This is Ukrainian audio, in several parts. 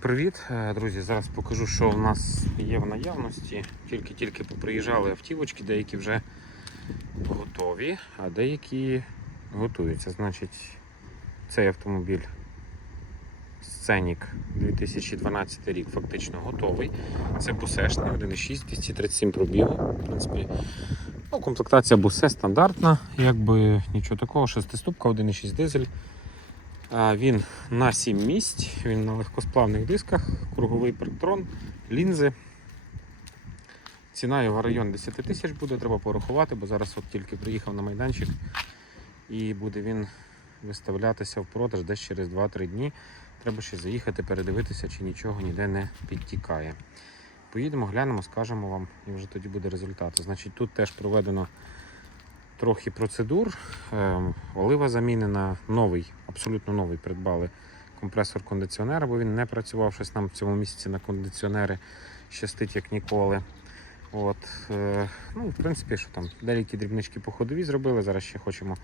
Привіт, Е, друзі! Зараз покажу, що в нас є в наявності. Тільки-тільки поприїжджали автівочки, деякі вже готові, а деякі готуються. Значить, цей автомобіль Scenic 2012 рік фактично готовий. Це бусешний 1.6, 237 пробігу. В принципі, ну, комплектація бусе стандартна, якби нічого такого, шестиступка, 1.6 дизель. Він на 7 місць, він на легкосплавних дисках, круговий парктрон, лінзи. Ціна його район 10 тисяч буде, треба порахувати, бо зараз от тільки приїхав на майданчик і буде він виставлятися в продаж десь через 2-3 дні. Треба ще заїхати, передивитися, чи нічого ніде не підтікає. Поїдемо, глянемо, скажемо вам, і вже тоді буде результат. Значить, тут теж проведено трохи процедур. Ем, Олива замінена, новий, абсолютно новий придбали компресор кондиціонера, бо він не працював щось нам в цьому місяці на кондиціонери, щастить як ніколи. От, е, ну, в принципі, що там, деякі дрібнички по ходові зробили. Зараз ще хочемо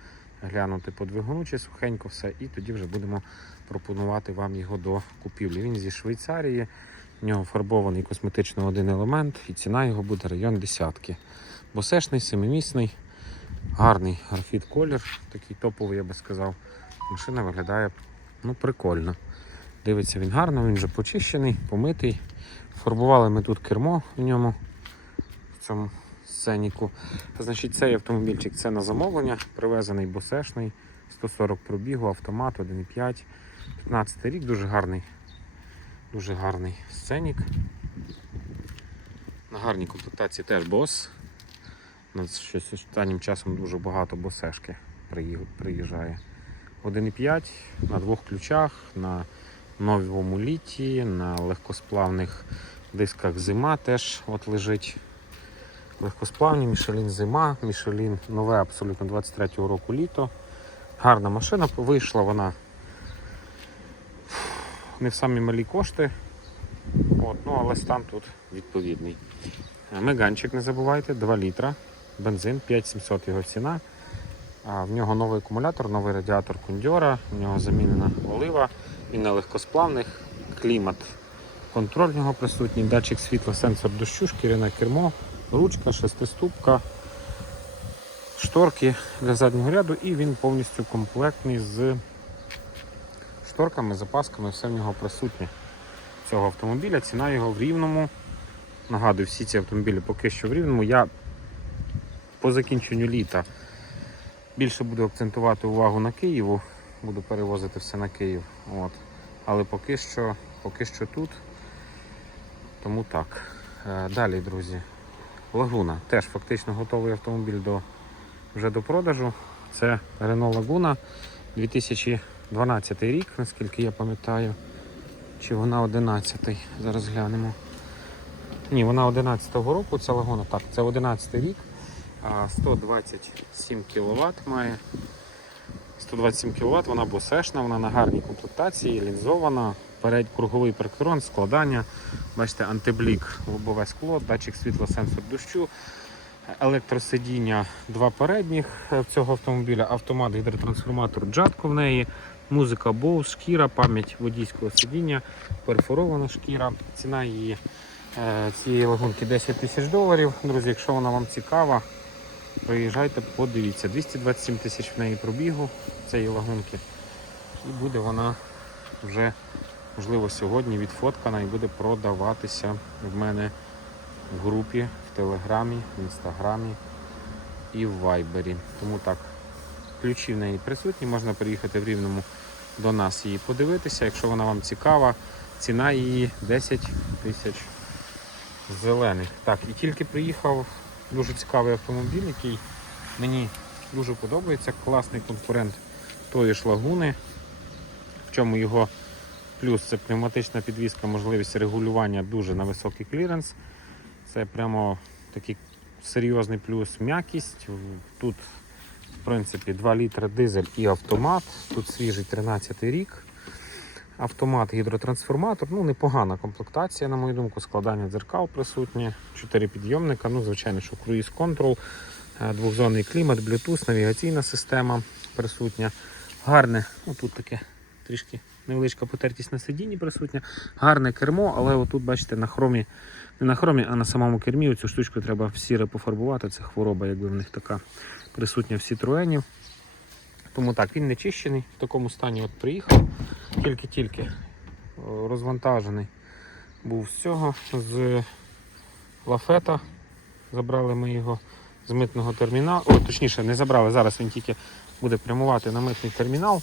глянути по двигуну чи сухенько все, і тоді вже будемо пропонувати вам його до купівлі. Він зі Швейцарії, в нього фарбований косметично один елемент, і ціна його буде район десятки. Босешний, семимісний. Гарний графіт колір, такий топовий, я би сказав. Машина виглядає ну, прикольно. Дивиться він гарно, він вже почищений, помитий. Фарбували ми тут кермо в ньому, в цьому сценіку. Значить, цей автомобільчик це на замовлення, привезений босешний, 140 пробігу, автомат 1.5, 15 рік, дуже гарний, дуже гарний сценік. На гарній комплектації теж бос. Нас щось останнім часом дуже багато босешки приї- приїжджає. 1,5 на двох ключах, на новому літі, на легкосплавних дисках зима теж от лежить. Легкосплавні, Мішелін зима, Мішелін нове абсолютно 23-го року літо. Гарна машина вийшла вона не в самі малі кошти. От, ну, але стан тут відповідний. Меганчик не забувайте, 2 літра бензин, 5700 його ціна. В нього новий акумулятор, новий радіатор кондьора, в нього замінена олива, він на легкосплавних, клімат контроль в нього присутній, датчик світла, сенсор дощу, шкіряне кермо, ручка, шестиступка, шторки для заднього ряду і він повністю комплектний з шторками, запасками, все в нього присутнє цього автомобіля. Ціна його в рівному. Нагадую, всі ці автомобілі поки що в рівному. Я по закінченню літа більше буду акцентувати увагу на Києву, буду перевозити все на Київ. От. Але поки що, поки що тут. Тому так. Е, Далі, друзі. Лагуна. Теж фактично готовий автомобіль до, вже до продажу. Це Renault Laguna 2012 рік, наскільки я пам'ятаю. Чи вона 11-й? Зараз глянемо. Ні, вона 11-го року, ця лагуна. Так, це 11 рік. А, 127 кВт має. 127 кВт, вона босешна, вона на гарній комплектації, лінзована. Перед круговий парктрон, складання. Бачите, антиблік, лобове скло, датчик світла, сенсор дощу, електросидіння, два передніх е, цього автомобіля, автомат, гідротрансформатор, джатко в неї, музика Bose, шкіра, пам'ять водійського сидіння, перфорована шкіра. Ціна її е, цієї лагунки 10 тисяч доларів. Друзі, якщо вона вам цікава, приїжджайте, подивіться. 227 тисяч в неї пробігу цієї лагунки. І буде вона вже, можливо, сьогодні відфоткана і буде продаватися в мене в групі, в Телеграмі, в Інстаграмі і в Вайбері. Тому так, ключі в неї присутні, можна приїхати в Рівному до нас її подивитися. Якщо вона вам цікава, ціна її 10 тисяч зелених. Так, і тільки приїхав дуже цікавий автомобіль, який мені дуже подобається. Класний конкурент тої ж лагуни. В чому його плюс це пневматична підвізка, можливість регулювання дуже на високий кліренс. Це прямо такий серйозний плюс м'якість. Тут, в принципі, 2 літри дизель і автомат. Тут свіжий 13 рік. Автомат, гідротрансформатор, ну непогана комплектація, на мою думку, складання дзеркал присутнє, 4 підйомника, ну, звичайно, що круїз контрол, е, двохзонний клімат, Bluetooth, навігаційна система присутня. Гарне, ну тут таке трішки невеличка потертість на сидінні присутня. Гарне кермо, але отут, бачите, на хромі, не на хромі, а на самому кермі цю штучку треба в сіре пофарбувати. Це хвороба, якби в них така присутня в Citroenів. Тому так, він не чищений, в такому стані от приїхав, тільки-тільки е, розвантажений був з цього, з лафета. Забрали ми його з митного терміналу. Точніше, не забрали. Зараз він тільки буде прямувати на митний термінал.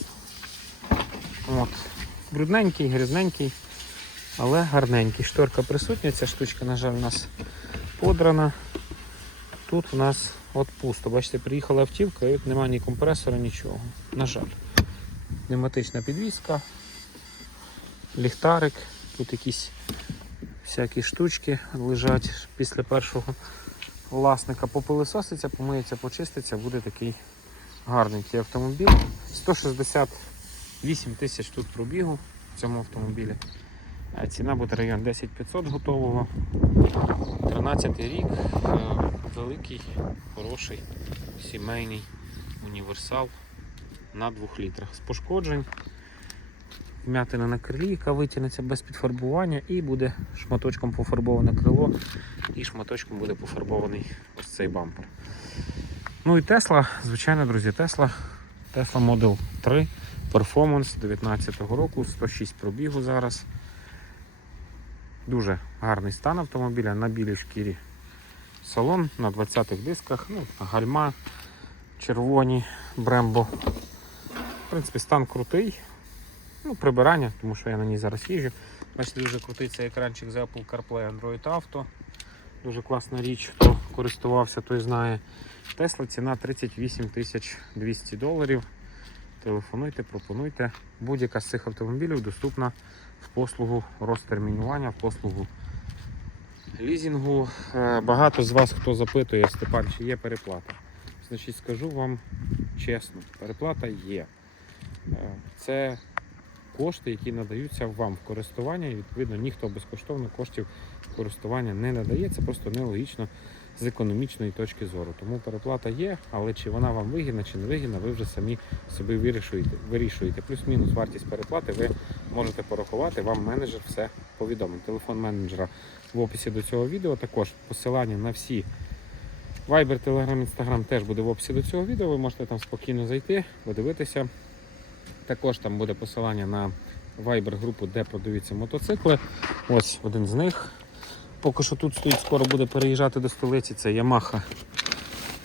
От. Брудненький, грязненький, але гарненький. Шторка присутня, ця штучка, на жаль, у нас подрана. Тут у нас от пусто. Бачите, приїхала автівка і от немає ні компресора, нічого. На жаль. Пневматична підвізка, ліхтарик, тут якісь всякі штучки лежать після першого власника. Попилисоситься, помиється, почиститься, буде такий гарненький автомобіль. 168 тисяч тут пробігу в цьому автомобілі. Ціна буде район 10 500 готового. 13 рік. Великий, хороший, сімейний універсал на 2 літрах. З пошкоджень. Вмятина на крилі, яка витягнеться без підфарбування, і буде шматочком пофарбоване крило, і шматочком буде пофарбований ось цей бампер. Ну і Тесла, звичайно, друзі, Тесла. Tesla Model 3 Performance 19-го року, 106 пробігу зараз. Дуже гарний стан автомобіля на білій шкірі. Салон на 20-х дисках, ну, гальма червоні, Brembo. В принципі, стан крутий. Ну, прибирання, тому що я на ній зараз їжджу. Бачите, дуже крутий цей екранчик з Apple CarPlay Android Auto. Дуже класна річ, хто користувався, той знає. Тесла ціна 38 тисяч 200 доларів. Телефонуйте, пропонуйте. Будь-яка з цих автомобілів доступна в послугу розтермінування, в послугу лізінгу. Е, Багато з вас хто запитує, Степан, чи є переплата. Значить, скажу вам чесно, переплата є. Е, Це кошти, які надаються вам в користування, і відповідно ніхто безкоштовно коштів користування не надає. Це просто нелогічно з економічної точки зору. Тому переплата є, але чи вона вам вигідна, чи не вигідна, ви вже самі собі вирішуєте. вирішуєте. Плюс-мінус вартість переплати ви можете порахувати, вам менеджер все повідомить. Телефон менеджера в описі до цього відео. Також посилання на всі Viber, Telegram, Instagram теж буде в описі до цього відео. Ви можете там спокійно зайти, подивитися. Також там буде посилання на Viber групу, де продаються мотоцикли. Ось один з них. Поки що тут стоїть, скоро буде переїжджати до столиці. Це Yamaha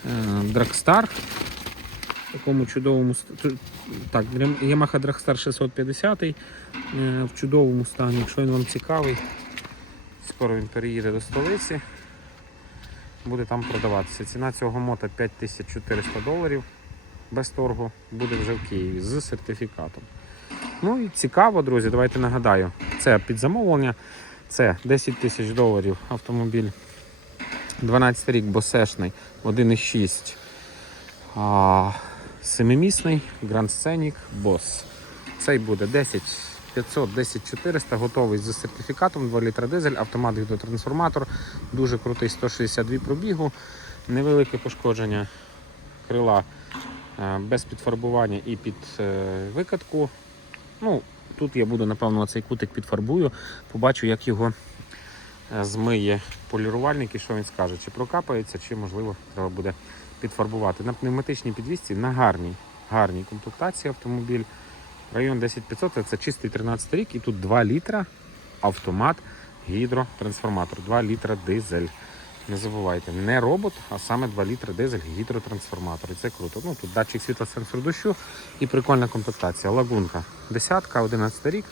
е, Dragstar. В такому чудовому так, Yamaha Dragstar 650 е, в чудовому стані. Якщо він вам цікавий, скоро він переїде до столиці. Буде там продаватися. Ціна цього мота 5400 доларів без торгу буде вже в Києві з сертифікатом. Ну і цікаво, друзі, давайте нагадаю. Це під замовлення, це 10 тисяч доларів автомобіль 12 рік босешний, 1,6. А, семимісний Grand Scenic Boss. Цей буде 10 500, 10 400, готовий з сертифікатом, 2 літра дизель, автомат гідротрансформатор, дуже крутий 162 пробігу, невелике пошкодження крила е, без підфарбування і під е, викатку. Ну, тут я буду, напевно, цей кутик підфарбую, побачу, як його е, змиє полірувальник і що він скаже, чи прокапається, чи можливо треба буде підфарбувати. На пневматичній підвісці на гарній, гарній комплектації автомобіль. Район 10500 це чистий 13 рік і тут 2 літра автомат гідротрансформатор, 2 літра дизель. Не забувайте, не робот, а саме 2 літра дизель гідротрансформатор. І це круто. Ну, тут датчик світла сенсор дощу і прикольна комплектація. Лагунка. Десятка, 11 рік.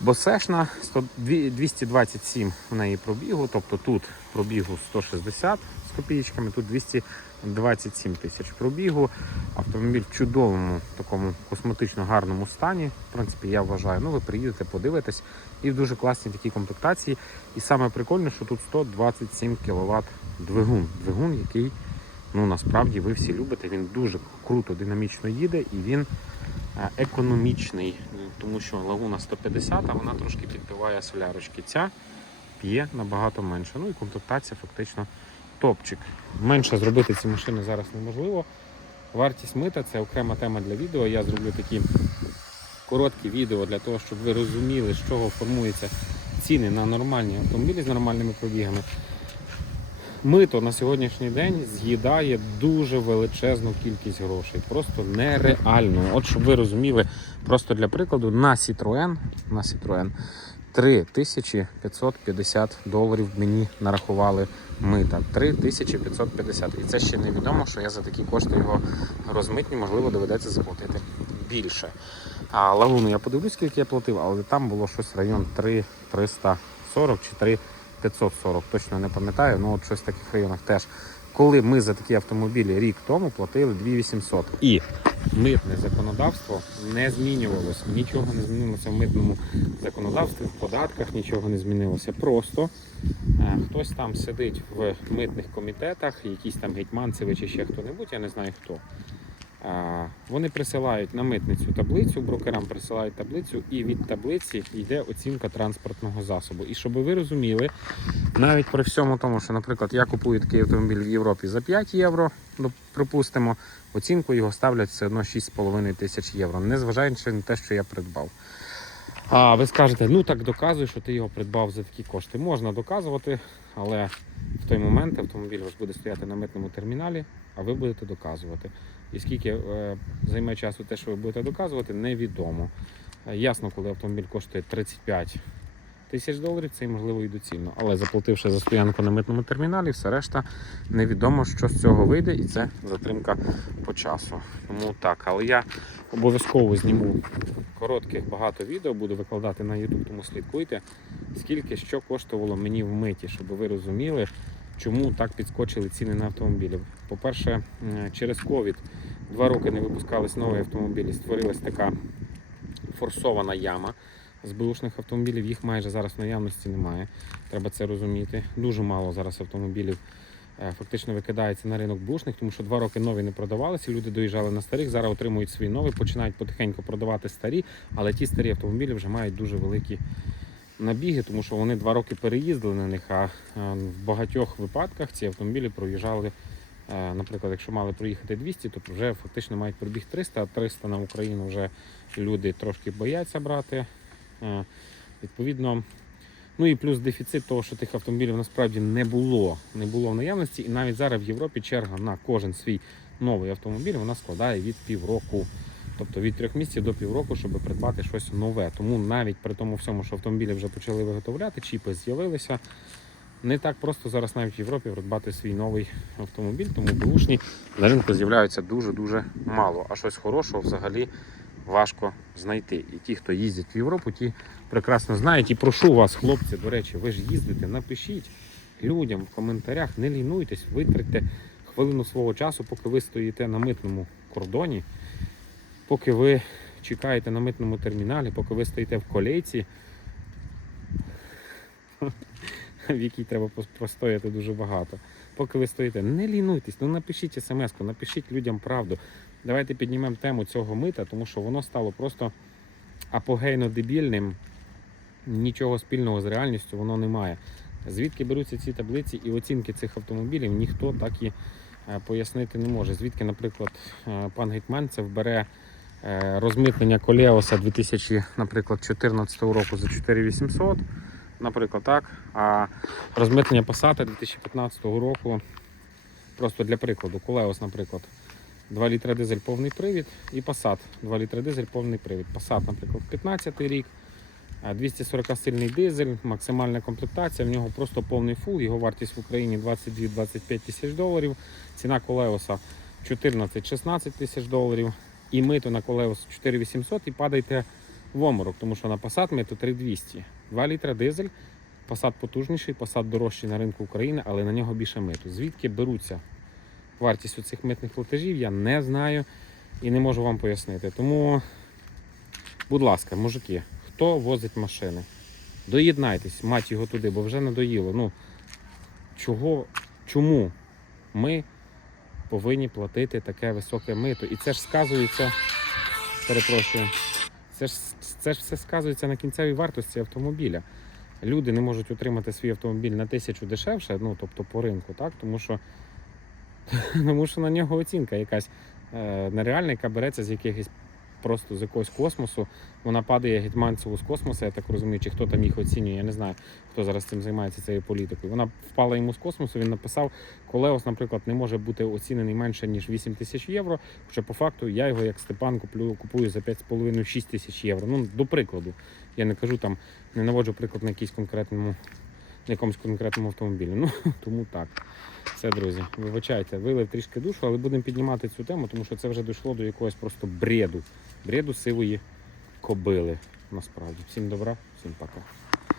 Босешна 100 дві- 227 в неї пробігу, тобто тут пробігу 160 з копійками, тут 227 тисяч пробігу. Автомобіль в чудовому, такому косметично гарному стані. В принципі, я вважаю. Ну, ви приїдете, подивитесь. І в дуже класній такій комплектації. І саме прикольне, що тут 127 кВт двигун. Двигун, який ну, насправді ви всі любите. Він дуже круто, динамічно їде і він економічний, тому що лагуна 150, а вона трошки підбиває солярочки. Ця п'є набагато менше. Ну і комплектація фактично топчик. Менше зробити ці машини зараз неможливо. Вартість мита це окрема тема для відео. Я зроблю такі коротке відео для того, щоб ви розуміли, з чого формуються ціни на нормальні автомобілі з нормальними пробігами. Мито на сьогоднішній день з'їдає дуже величезну кількість грошей. Просто нереально. От щоб ви розуміли, просто для прикладу, на Citroën, на Citroën 3550 доларів мені нарахували мита. 3550. І це ще невідомо, що я за такі кошти його розмитні, можливо, доведеться заплатити більше. А лагуну я подивлюсь, скільки я платив, але там було щось район 3340 чи 3540, точно не пам'ятаю, ну от щось в таких районах теж. Коли ми за такі автомобілі рік тому платили 2800. І митне законодавство не змінювалося. Нічого не змінилося в митному законодавстві, в податках нічого не змінилося. Просто е, хтось там сидить в митних комітетах, якісь там гетьманцеви чи ще хто-небудь, я не знаю хто. Вони присилають на митницю таблицю, брокерам присилають таблицю, і від таблиці йде оцінка транспортного засобу. І щоб ви розуміли, навіть при всьому тому, що, наприклад, я купую такий автомобіль в Європі за 5 євро, ну, припустимо, оцінку його ставлять все одно 6,5 тисяч євро, незважаючи на те, що я придбав. А ви скажете, ну так доказуй, що ти його придбав за такі кошти. Можна доказувати, але в той момент автомобіль ваш буде стояти на митному терміналі, а ви будете доказувати. І скільки е, займе часу те, що ви будете доказувати, невідомо. Е, ясно, коли автомобіль коштує 35 тисяч доларів, це можливо і доцільно. Але заплативши за стоянку на митному терміналі, все решта невідомо, що з цього вийде, і це затримка по часу. Тому так, але я обов'язково зніму коротких багато відео, буду викладати на YouTube, тому слідкуйте, скільки що коштувало мені в миті, щоб ви розуміли, чому так підскочили ціни на автомобілі. По-перше, через COVID два роки не випускались нові автомобілі, створилась така форсована яма з бушних автомобілів. Їх майже зараз в наявності немає. Треба це розуміти. Дуже мало зараз автомобілів е, фактично викидається на ринок бушних, тому що два роки нові не продавалися. Люди доїжджали на старих, зараз отримують свої нові, починають потихеньку продавати старі, але ті старі автомобілі вже мають дуже великі набіги, тому що вони два роки переїздили на них, а е, в багатьох випадках ці автомобілі проїжджали. е, Наприклад, якщо мали проїхати 200, то вже фактично мають пробіг 300, а 300 на Україну вже люди трошки бояться брати. Е, Відповідно, ну і плюс дефіцит того, що тих автомобілів насправді не було, не було в наявності. І навіть зараз в Європі черга на кожен свій новий автомобіль вона складає від півроку. Тобто від трьох місяців до півроку, щоб придбати щось нове. Тому навіть при тому всьому, що автомобілі вже почали виготовляти, чіпи з'явилися. Не так просто зараз навіть в Європі придбати свій новий автомобіль, тому бушні на ринку з'являються дуже-дуже мало. А щось хорошого взагалі важко знайти. І ті, хто їздять в Європу, ті прекрасно знають. І прошу вас, хлопці, до речі, ви ж їздите, напишіть людям в коментарях, не лінуйтесь, витратьте хвилину свого часу, поки ви стоїте на митному кордоні, поки ви чекаєте на митному терміналі, поки ви стоїте в колейці, в якій треба простояти дуже багато. Поки ви стоїте, не лінуйтесь, ну напишіть смс-ку, напишіть людям правду. Давайте піднімемо тему цього мита, тому що воно стало просто апогейно дебільним. Нічого спільного з реальністю воно не має. Звідки беруться ці таблиці і оцінки цих автомобілів, ніхто так і е, пояснити не може. Звідки, наприклад, е, пан Гетьманцев бере е, розмитнення Колеоса 2014 року за 4800, наприклад, так. А розмитнення Passat 2015 року, просто для прикладу, Колеос, наприклад, 2 літра дизель повний привід і Passat 2 літра дизель повний привід. Passat, наприклад, 15 рік, 240 сильний дизель, максимальна комплектація, в нього просто повний фул, його вартість в Україні 22-25 тисяч доларів, ціна колеоса 14-16 тисяч доларів. І мито на колеос 4800 і падайте в оморок, тому що на Passat мито 3200. 2 літра дизель, Passat потужніший, Passat дорожчий на ринку України, але на нього більше миту. Звідки беруться вартість у цих митних платежів, я не знаю і не можу вам пояснити. Тому, будь ласка, мужики, хто возить машини? Доєднайтесь, мать його туди, бо вже надоїло. Ну, чого, чому ми повинні платити таке високе мито? І це ж сказується, перепрошую, це ж, це ж все сказується на кінцевій вартості автомобіля. Люди не можуть отримати свій автомобіль на тисячу дешевше, ну тобто по ринку, так? Тому що тому що на нього оцінка якась е, нереальна, яка береться з якихось просто з якогось космосу. Вона падає гетьманцеву з космосу, я так розумію, чи хто там їх оцінює, я не знаю, хто зараз цим займається цією політикою. Вона впала йому з космосу, він написав, Колеос, наприклад, не може бути оцінений менше, ніж 8 тисяч євро. Хоча по факту я його як Степан куплю, купую за 5,5-6 тисяч євро. Ну, до прикладу. Я не кажу там, не наводжу приклад на якійсь конкретному, якомусь конкретному автомобілі. Ну, тому так. Все, друзі, вибачайте, вилив трішки душу, але будемо піднімати цю тему, тому що це вже дійшло до якогось просто бреду. Бреду сивої кобили. Насправді. Всім добра, всім пока.